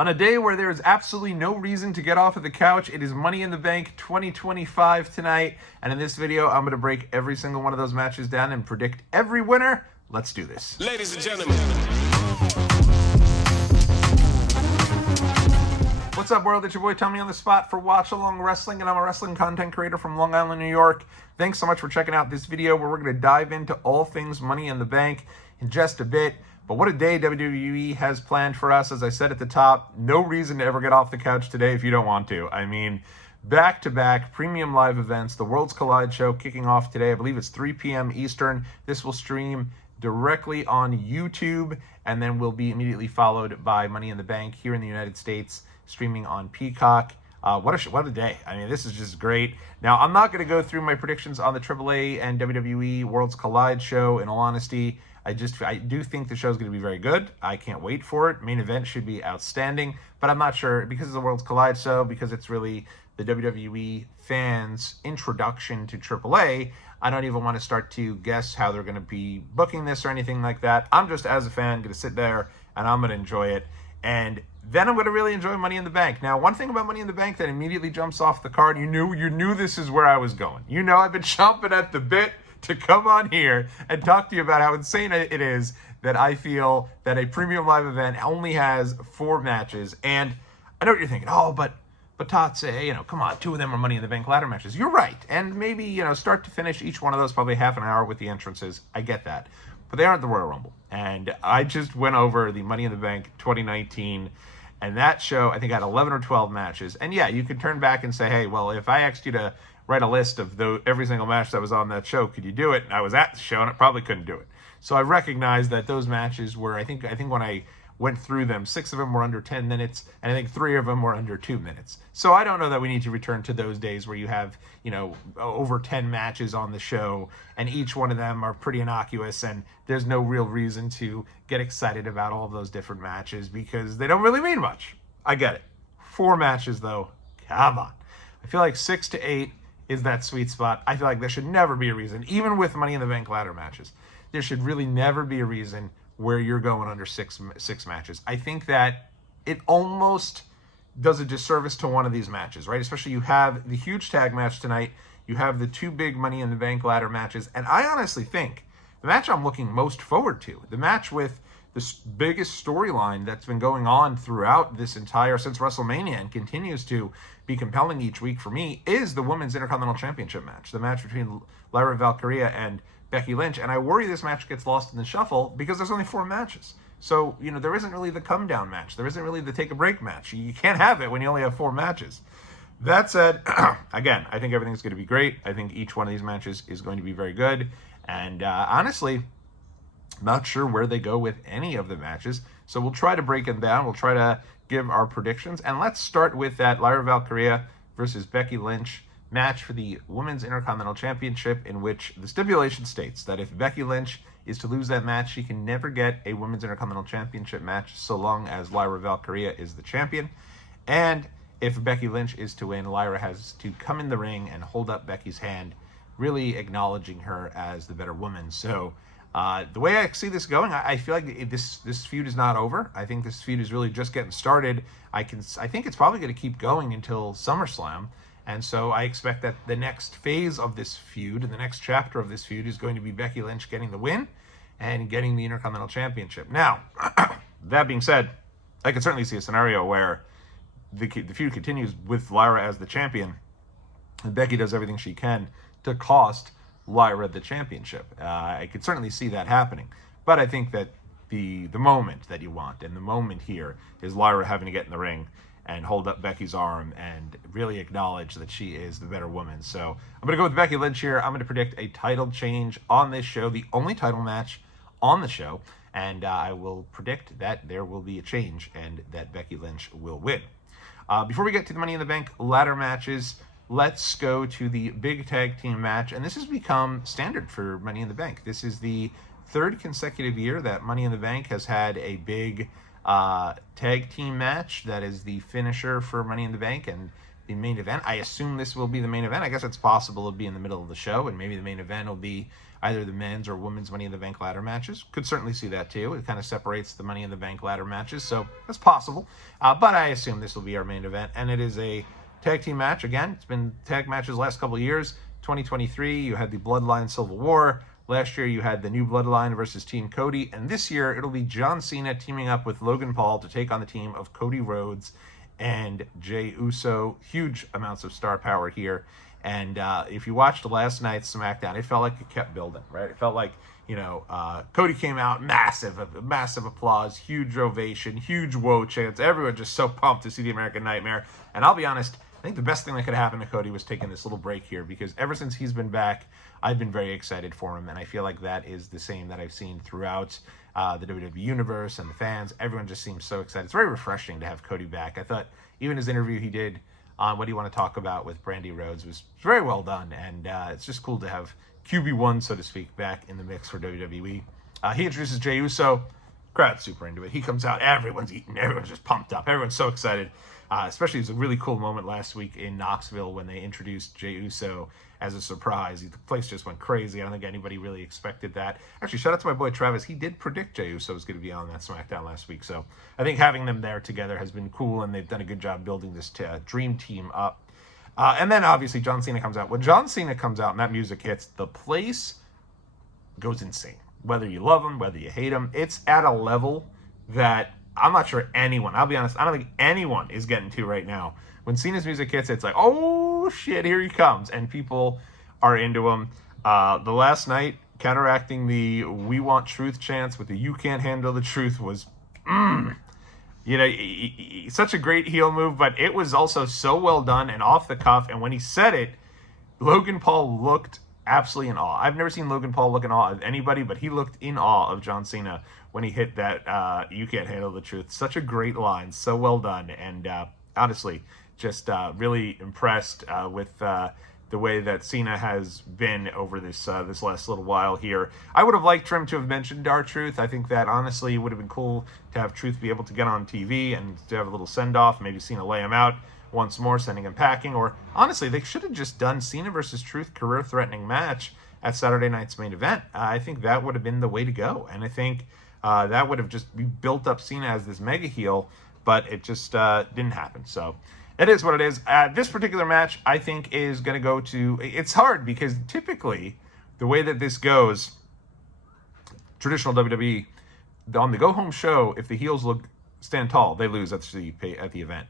On a day where there is absolutely no reason to get off of the couch, it is Money in the Bank 2025 tonight. And in this video, I'm going to break every single one of those matches down and predict every winner. Let's do this. Ladies and gentlemen. What's up, world? It's your boy Tommy on the spot for Watch Along Wrestling, and I'm a wrestling content creator from Long Island, New York. Thanks so much for checking out this video where we're going to dive into all things Money in the Bank in just a bit. But what a day WWE has planned for us. As I said at the top, no reason to ever get off the couch today if you don't want to. I mean, back-to-back premium live events, the Worlds Collide show kicking off today. I believe it's 3 p.m. Eastern. This will stream directly on YouTube, and then will be immediately followed by Money in the Bank here in the United States, streaming on Peacock. What a day. I mean, this is just great. Now, I'm not going to go through my predictions on the AAA and WWE Worlds Collide show, in all honesty. I do think the show is going to be very good. I can't wait for it. Main event should be outstanding, but I'm not sure because it's the Worlds Collide show, because it's really the WWE fans' introduction to AAA. I don't even want to start to guess how they're going to be booking this or anything like that. I'm just, as a fan, going to sit there and I'm going to enjoy it. And then I'm going to really enjoy Money in the Bank. Now, one thing about Money in the Bank that immediately jumps off the card, you knew this is where I was going. You know, I've been chomping at the bit to come on here and talk to you about how insane it is that I feel that a premium live event only has 4 matches. And I know what you're thinking. Oh, but Tots, come on, 2 of them are Money in the Bank ladder matches. You're right. And maybe, start to finish, each one of those probably half an hour with the entrances. I get that. But they aren't the Royal Rumble. And I just went over the Money in the Bank 2019, and that show, I think, had 11 or 12 matches. And yeah, you could turn back and say, hey, well, if I asked you to write a list of every single match that was on that show, could you do it? And I was at the show and I probably couldn't do it. So I recognize that those matches were, I think when I went through them, 6 of them were under 10 minutes, and I think 3 of them were under 2 minutes. So I don't know that we need to return to those days where you have, over 10 matches on the show, and each one of them are pretty innocuous, and there's no real reason to get excited about all of those different matches because they don't really mean much. I get it. 4 matches, though, come on. I feel like 6 to 8 is that sweet spot. I feel like there should never be a reason, even with Money in the Bank ladder matches, there should really never be a reason where you're going under six matches. I think that it almost does a disservice to one of these matches, right? Especially you have the huge tag match tonight, you have the 2 big Money in the Bank ladder matches, and I honestly think the match I'm looking most forward to, the match with the biggest storyline that's been going on throughout this since WrestleMania and continues to be compelling each week for me, is the Women's Intercontinental Championship match, the match between Lyra Valkyria and Becky Lynch. And I worry this match gets lost in the shuffle because there's only 4 matches. So, there isn't really the come down match. There isn't really the take a break match. You can't have it when you only have 4 matches. That said, again, I think everything's going to be great. I think each one of these matches is going to be very good. And honestly, not sure where they go with any of the matches. So we'll try to break them down. We'll try to give our predictions. And let's start with that Lyra Valkyria versus Becky Lynch match for the Women's Intercontinental Championship, in which the stipulation states that if Becky Lynch is to lose that match, she can never get a Women's Intercontinental Championship match so long as Lyra Valkyria is the champion. And if Becky Lynch is to win, Lyra has to come in the ring and hold up Becky's hand, really acknowledging her as the better woman. So the way I see this going, I feel like this feud is not over. I think this feud is really just getting started. I think it's probably going to keep going until SummerSlam. And so I expect that the next phase of this feud and the next chapter of this feud is going to be Becky Lynch getting the win and getting the Intercontinental Championship. Now, that being said, I can certainly see a scenario where the feud continues with Lyra as the champion, and Becky does everything she can to cost Lyra the championship. I could certainly see that happening. But I think that the moment that you want, and the moment here, is Lyra having to get in the ring and hold up Becky's arm and really acknowledge that she is the better woman. So I'm going to go with Becky Lynch here. I'm going to predict a title change on this show, the only title match on the show, and I will predict that there will be a change and that Becky Lynch will win. Before we get to the Money in the Bank ladder matches, let's go to the big tag team match, and this has become standard for Money in the Bank. This is the 3rd consecutive year that Money in the Bank has had a big tag team match that is the finisher for Money in the Bank, and the main event. I assume this will be the main event. I guess it's possible it'll be in the middle of the show, and maybe the main event will be either the men's or women's Money in the Bank ladder matches. Could certainly see that too. It kind of separates the Money in the Bank ladder matches, so that's possible. But I assume this will be our main event, and it is a tag team match. Again, it's been tag matches the last couple of years. 2023, you had the Bloodline Civil War. Last year, you had the New Bloodline versus Team Cody. And this year, it'll be John Cena teaming up with Logan Paul to take on the team of Cody Rhodes and Jey Uso. Huge amounts of star power here. And if you watched last night's SmackDown, it felt like it kept building, right? It felt like, Cody came out, massive applause, huge ovation, huge whoa chants. Everyone just so pumped to see the American Nightmare. And I'll be honest, I think the best thing that could happen to Cody was taking this little break here, because ever since he's been back, I've been very excited for him, and I feel like that is the same that I've seen throughout the WWE Universe and the fans. Everyone just seems so excited. It's very refreshing to have Cody back. I thought even his interview he did on What Do You Want to Talk About with Brandy Rhodes was very well done, and it's just cool to have QB1, so to speak, back in the mix for WWE. He introduces Jey Uso. Crowd's super into it. He comes out, everyone's eating, everyone's just pumped up, everyone's so excited. Especially, it was a really cool moment last week in Knoxville when they introduced Jey Uso as a surprise. The place just went crazy. I don't think anybody really expected that. Actually, shout out to my boy Travis. He did predict Jey Uso was going to be on that SmackDown last week. So I think having them there together has been cool, and they've done a good job building this dream team up. And then, obviously, John Cena comes out. When John Cena comes out and that music hits, the place goes insane. Whether you love him, whether you hate him, it's at a level that I'm not sure anyone, I'll be honest, I don't think anyone is getting to right now. When Cena's music hits, it's like, oh shit, here he comes. And people are into him. The last night, counteracting the "We Want Truth" chants with the "You Can't Handle the Truth" was, such a great heel move, but it was also so well done and off the cuff. And when he said it, Logan Paul looked absolutely in awe. I've never seen Logan Paul look in awe of anybody, but he looked in awe of John Cena when he hit that "You Can't Handle the Truth." Such a great line, so well done, and honestly, just really impressed with the way that Cena has been over this last little while here. I would have liked for him to have mentioned R-Truth. I think that honestly would have been cool to have Truth be able to get on TV and to have a little send-off, maybe Cena lay him out once more, sending him packing, or honestly, they should have just done Cena versus Truth career-threatening match at Saturday night's main event. I think that would have been the way to go, and I think that would have just built up Cena as this mega heel, but it just didn't happen. So it is what it is. This particular match, I think, is going to go to... It's hard because typically the way that this goes, traditional WWE, on the go-home show, if the heels stand tall, they lose at the event.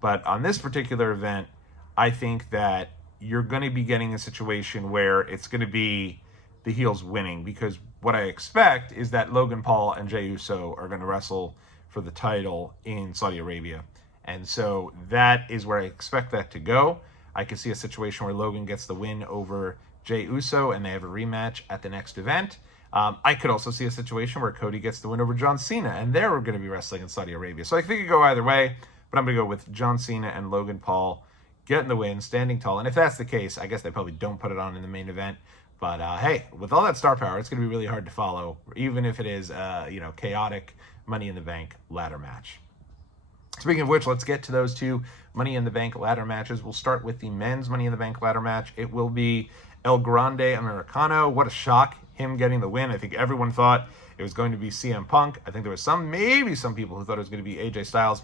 But on this particular event, I think that you're going to be getting a situation where it's going to be the heels winning, because what I expect is that Logan Paul and Jey Uso are going to wrestle for the title in Saudi Arabia. And so that is where I expect that to go. I could see a situation where Logan gets the win over Jey Uso and they have a rematch at the next event. I could also see a situation where Cody gets the win over John Cena and they're going to be wrestling in Saudi Arabia. So I think it could go either way, but I'm going to go with John Cena and Logan Paul getting the win, standing tall. And if that's the case, I guess they probably don't put it on in the main event. But hey, with all that star power, it's going to be really hard to follow, even if it is chaotic Money in the Bank ladder match. Speaking of which, let's get to those two Money in the Bank ladder matches. We'll start with the men's Money in the Bank ladder match. It will be El Grande Americano. What a shock, him getting the win. I think everyone thought it was going to be CM Punk. I think there was maybe some people who thought it was going to be AJ Styles.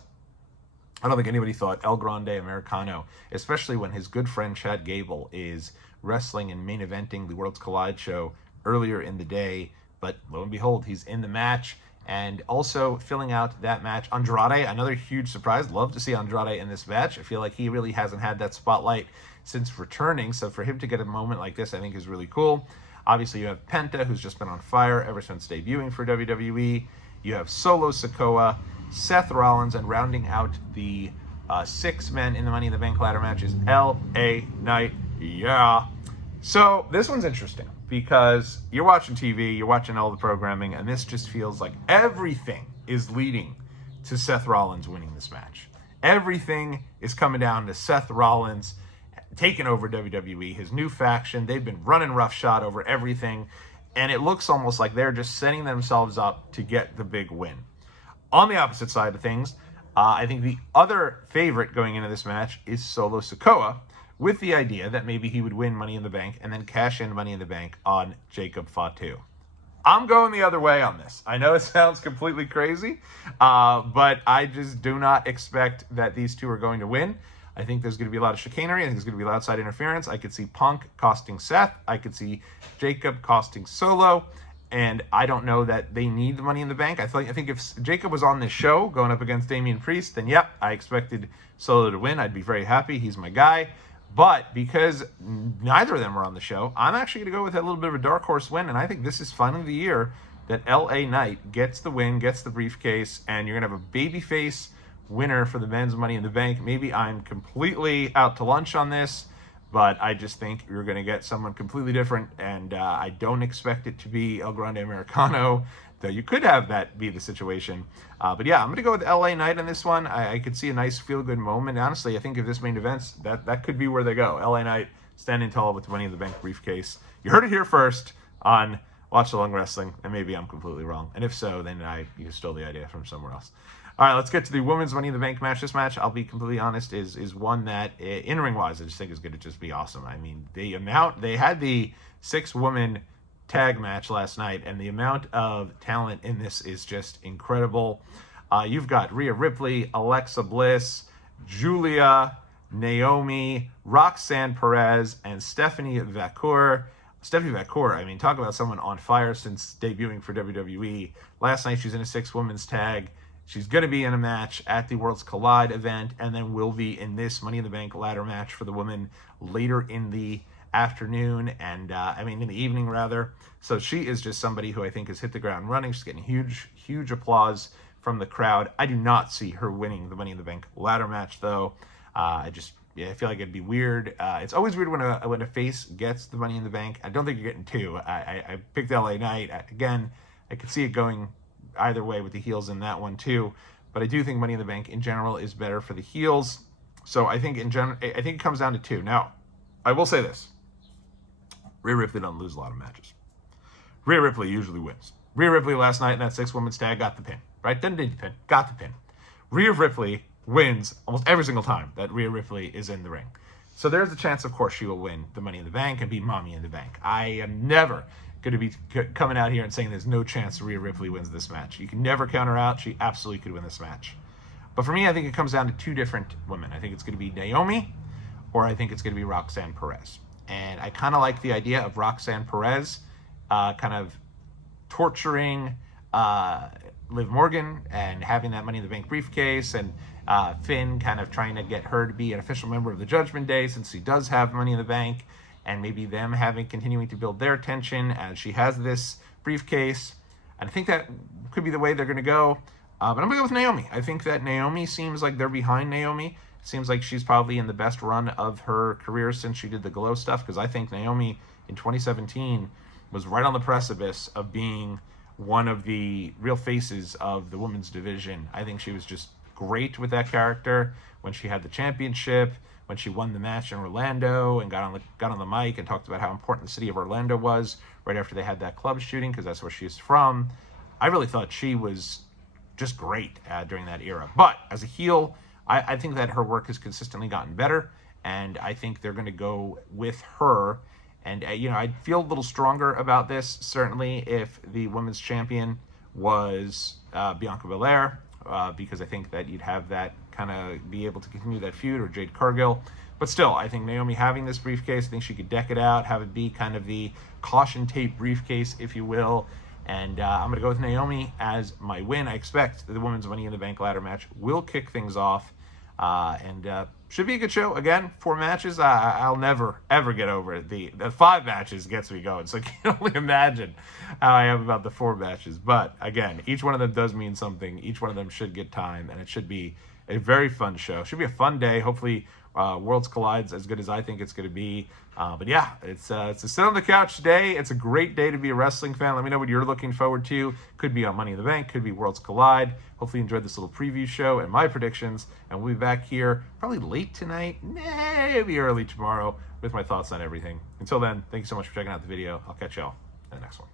I don't think anybody thought El Grande Americano, especially when his good friend Chad Gable is wrestling and main eventing the Worlds Collide show earlier in the day. But lo and behold, he's in the match. And also filling out that match, Andrade, another huge surprise. Love to see Andrade in this match. I feel like he really hasn't had that spotlight since returning. So for him to get a moment like this, I think is really cool. Obviously, you have Penta, who's just been on fire ever since debuting for WWE. You have Solo Sikoa, Seth Rollins, and rounding out the 6 men in the Money in the Bank ladder match is L.A. Knight. Yeah. So this one's interesting, because you're watching TV, you're watching all the programming, and this just feels like everything is leading to Seth Rollins winning this match. Everything is coming down to Seth Rollins taking over WWE, his new faction. They've been running roughshod over everything, and it looks almost like they're just setting themselves up to get the big win. On the opposite side of things, I think the other favorite going into this match is Solo Sikoa, with the idea that maybe he would win Money in the Bank and then cash in Money in the Bank on Jacob Fatu. I'm going the other way on this. I know it sounds completely crazy, but I just do not expect that these two are going to win. I think there's going to be a lot of chicanery. I think there's going to be a lot of outside interference. I could see Punk costing Seth. I could see Jacob costing Solo. And I don't know that they need the Money in the Bank. I think if Jacob was on this show going up against Damian Priest, then yep, I expected Solo to win. I'd be very happy. He's my guy. But because neither of them are on the show, I'm actually going to go with a little bit of a dark horse win. And I think this is finally the year that LA Knight gets the win, gets the briefcase, and you're going to have a babyface winner for the men's Money in the Bank. Maybe I'm completely out to lunch on this, but I just think you're going to get someone completely different, and I don't expect it to be El Grande Americano, though you could have that be the situation. But yeah, I'm going to go with LA Knight on this one. I could see a nice feel-good moment. Honestly, I think if this main event's, that could be where they go. LA Knight standing tall with the Money in the Bank briefcase. You heard it here first on Watch Along Wrestling, and maybe I'm completely wrong. And if so, then you stole the idea from somewhere else. All right, let's get to the women's Money in the Bank match. This match, I'll be completely honest, is one that, in-ring wise, I just think is going to just be awesome. I mean, they had the 6-woman tag match last night, and the amount of talent in this is just incredible. You've got Rhea Ripley, Alexa Bliss, Julia, Naomi, Roxanne Perez, and Stephanie Vacour. Stephanie Vacour, I mean, talk about someone on fire since debuting for WWE. Last night, she's in a 6-women's tag. She's going to be in a match at the Worlds Collide event, and then will be in this Money in the Bank ladder match for the women later in the afternoon, and in the evening rather. So she is just somebody who I think has hit the ground running. She's getting huge applause from the crowd. I do not see her winning the Money in the Bank ladder match, though. I feel like it'd be weird. It's always weird when a face gets the Money in the Bank. I don't think you're getting two. I picked LA Knight. Again, I could see it going either way with the heels in that one too, but I do think Money in the Bank in general is better for the heels. So I think it comes down to two. Now, I will say this: Rhea Ripley doesn't lose a lot of matches. Rhea Ripley usually wins. Rhea Ripley last night in that 6-women's tag got the pin, right? Didn't need the pin, got the pin. Rhea Ripley wins almost every single time that Rhea Ripley is in the ring. So there's a chance, of course, she will win the Money in the Bank and be Mommy in the Bank. I am never going to be coming out here and saying there's no chance Rhea Ripley wins this match. You can never count her out. She absolutely could win this match. But for me, I think it comes down to two different women. I think it's going to be Naomi, or I think it's going to be Roxanne Perez. And I kind of like the idea of Roxanne Perez kind of torturing Liv Morgan and having that Money in the Bank briefcase, and Finn kind of trying to get her to be an official member of the Judgment Day since he does have Money in the Bank, and maybe them continuing to build their tension as she has this briefcase. And I think that could be the way they're going to go. But I'm going to go with Naomi. I think that Naomi seems like they're behind Naomi. Seems like she's probably in the best run of her career since she did the Glow stuff, because I think Naomi in 2017 was right on the precipice of being one of the real faces of the women's division. I think she was just great with that character when she had the championship, when she won the match in Orlando and got on the mic and talked about how important the city of Orlando was right after they had that club shooting, because that's where she's from. I really thought she was just great during that era. But as a heel, I think that her work has consistently gotten better, and I think they're going to go with her. And, I'd feel a little stronger about this, certainly, if the women's champion was Bianca Belair, because I think that you'd have that kind of be able to continue that feud, or Jade Cargill. But still, I think Naomi having this briefcase, I think she could deck it out, have it be kind of the caution tape briefcase, if you will. And I'm going to go with Naomi as my win. I expect the women's Money in the Bank ladder match will kick things off. And should be a good show. Again, 4 matches. I'll never, ever get over it. The 5 matches gets me going. So I can only imagine how I am about the 4 matches. But again, each one of them does mean something. Each one of them should get time. And it should be a very fun show. Should be a fun day. Hopefully, Worlds Collide's as good as I think it's going to be. But yeah, it's a sit on the couch day. It's a great day to be a wrestling fan. Let me know what you're looking forward to. Could be on Money in the Bank. Could be Worlds Collide. Hopefully you enjoyed this little preview show and my predictions. And we'll be back here probably late tonight, maybe early tomorrow, with my thoughts on everything. Until then, thank you so much for checking out the video. I'll catch y'all in the next one.